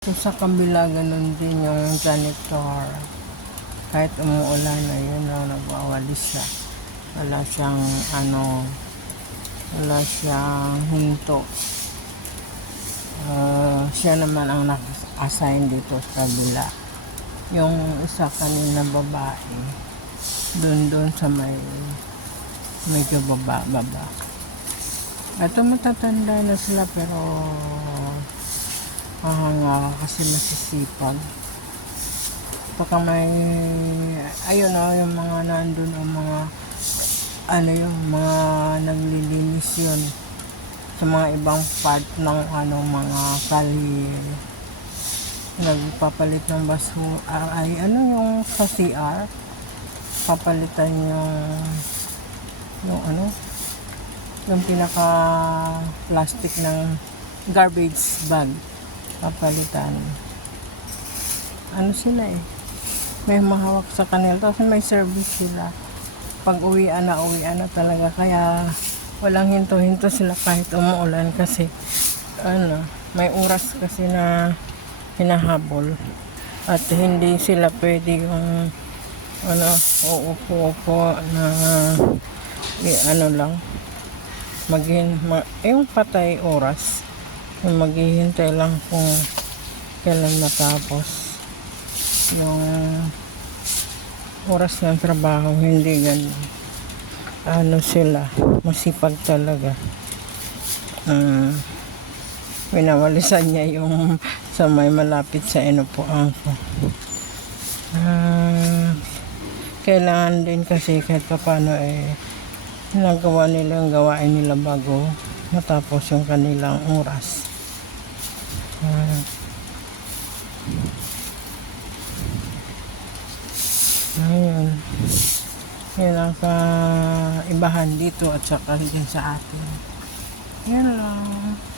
So, sa kabila, ganun din yung janitor. Kahit umuulan na yun, nagwawalis siya. Wala siyang, wala siyang hinto. Siya naman ang naka-assign dito sa kabila. Yung isa kanina babae, doon sa medyo baba. Ito matatanda na sila pero hanga kasi masisipag. Baka may, ayun yung mga nandun o mga, mga naglilinis yun sa mga ibang part ng mga kalye. Nagpapalit ng basura, yung sa CR, papalitan yung pinaka plastic ng garbage bag, papalitan. Sila may mahawak sa kanila, tapos may service sila. Pag uwian na talaga, kaya walang hinto-hinto sila kahit umuulan kasi may oras kasi na hinahabol at hindi sila pwede yung uupo na lang yung patay oras, yung maghihintay lang kung kailan matapos yung oras ng trabaho. Hindi ganun. Sila masipag talaga. Winawalisan niya yung sa may malapit sa inupuan ko. Kailangan din kasi kahit paano nagawa nila yung gawain nila bago matapos yung kanilang oras. Ayun. Yan ang kaibahan dito at saka din sa atin. Yan lang.